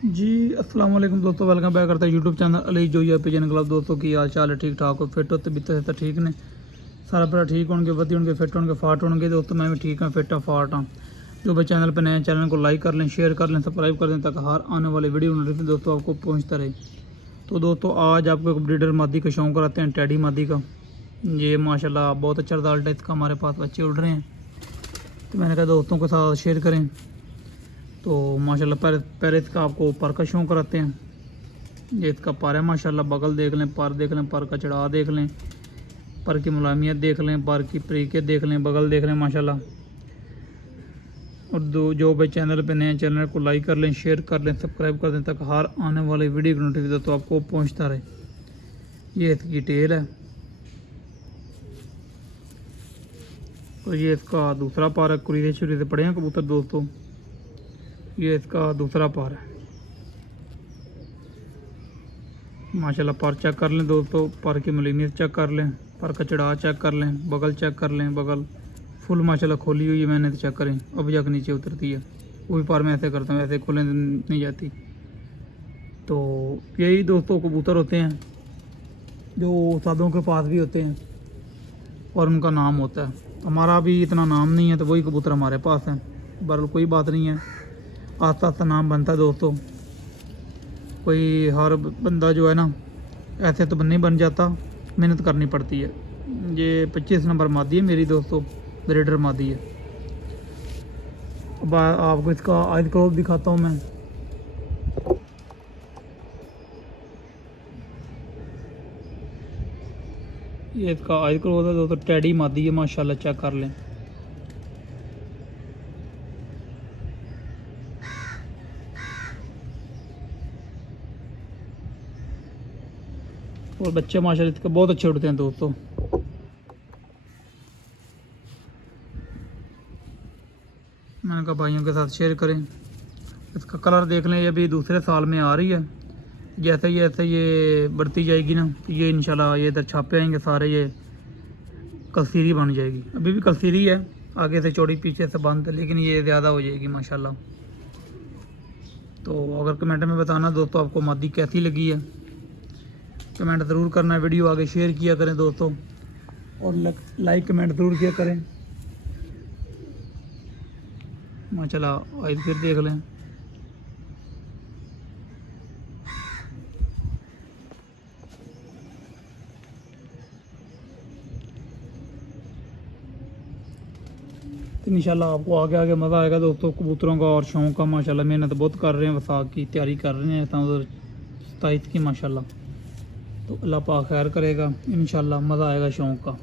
जी अस्सलाम वालेकुम दोस्तों, वेलकम बैक करता है YouTube channel Ali Zoya pigeon club. दोस्तों की हाल चाल है, ठीक ठाक हो, फिट होते बीते तो ठीक ने सारा भरा ठीक होंगे, वधी होंगे, फिट होंगे, फाट होंगे। दोस्तों मैं भी ठीक हाँ, फिट हाँ, फाट हाँ। जो भाई चैनल पर नए चैनल को लाइक कर लें, शेयर कर लें, सब्सक्राइब कर दें, ताकि हर आने वाले वीडियो नोटिफिकेशन दोस्तों आपको पहुँचता रहे। तो दोस्तों आज आपको एक ब्रीडर मादी का शौक कराते हैं, टैडी मादी का। ये माशाल्लाह बहुत अच्छा रिजल्ट है इसका, हमारे पास बच्चे उड़ रहे हैं, तो मैंने कहा दोस्तों के साथ शेयर करें। तो माशाल्लाह पैर इसका आपको पर का शौक कराते हैं। ये इसका पर है माशाल्लाह, बगल देख लें, पर देख लें, पर का चढ़ा देख लें, पर की मुलायमियत देख लें, पर की प्रीकियत देख लें, बगल देख लें माशाल्लाह। और जो भाई चैनल पे नए चैनल को लाइक कर लें, शेयर कर लें, सब्सक्राइब कर दें, ताकि हर आने वाले वीडियो की नोटिफिकेशन तो आपको पहुँचता रहे। ये इसकी टेल है। तो ये इसका दूसरा पार है, कुरीदे शुरीदे पड़े हैं कबूतर दोस्तों। ये इसका दूसरा पार है माशाल्लाह। पर चेक कर लें दोस्तों, पर की मलिनियत चेक कर लें, पर का चढ़ाव चेक कर लें, बगल चेक कर लें, बगल फुल माशाल्लाह खोली हुई है मैंने, तो चेक करें अब जाकर नीचे उतरती है। वो भी पर मैं ऐसे करता हूँ, ऐसे खोलने नहीं जाती। तो यही दोस्तों कबूतर होते हैं जो सादों के पास भी होते हैं और उनका नाम होता है। हमारा भी इतना नाम नहीं है, तो वही कबूतर हमारे पास है। बहरहाल कोई बात नहीं है, आस्ता आस्ता नाम बनता है दोस्तों। कोई हर बंदा जो है ना ऐसे तो नहीं बन जाता, मेहनत करनी पड़ती है। ये 25 नंबर मादी है मेरी दोस्तों, ब्रीडर मादी है। अब आपको इसका आइज क्लोज दिखाता हूँ मैं। ये इसका आइज क्लोज है दोस्तों, टैडी मादी है माशाल्लाह, चेक कर लें। और बच्चे माशाल्लाह इसके बहुत अच्छे उड़ते हैं दोस्तों। मैंने कहा भाइयों के साथ शेयर करें। इसका कलर देख लें, ये भी दूसरे साल में आ रही है। जैसे ये बढ़ती जाएगी ना, तो ये इंशाल्लाह ये इधर छापे आएंगे सारे, ये कलसीरी बन जाएगी। अभी भी कलसीरी है, आगे से चौड़ी पीछे से बंद, लेकिन ये ज़्यादा हो जाएगी माशाल्लाह। तो अगर कमेंट में बताना दोस्तों आपको मादी कैसी लगी है, कमेंट ज़रूर करना है। वीडियो आगे शेयर किया करें दोस्तों, और लाइक कमेंट ज़रूर किया करें माशाल्लाह। आज फिर देख लें, तो इंशाल्लाह आपको आगे आगे मज़ा आएगा दोस्तों कबूतरों का और शौक़ का। माशाल्लाह मेहनत बहुत कर रहे हैं, वसाख की तैयारी कर रहे हैं उधर 27 की माशाल्लाह। तो अल्लाह पाक खैर करेगा, इंशाल्लाह मज़ा आएगा शौक़ का।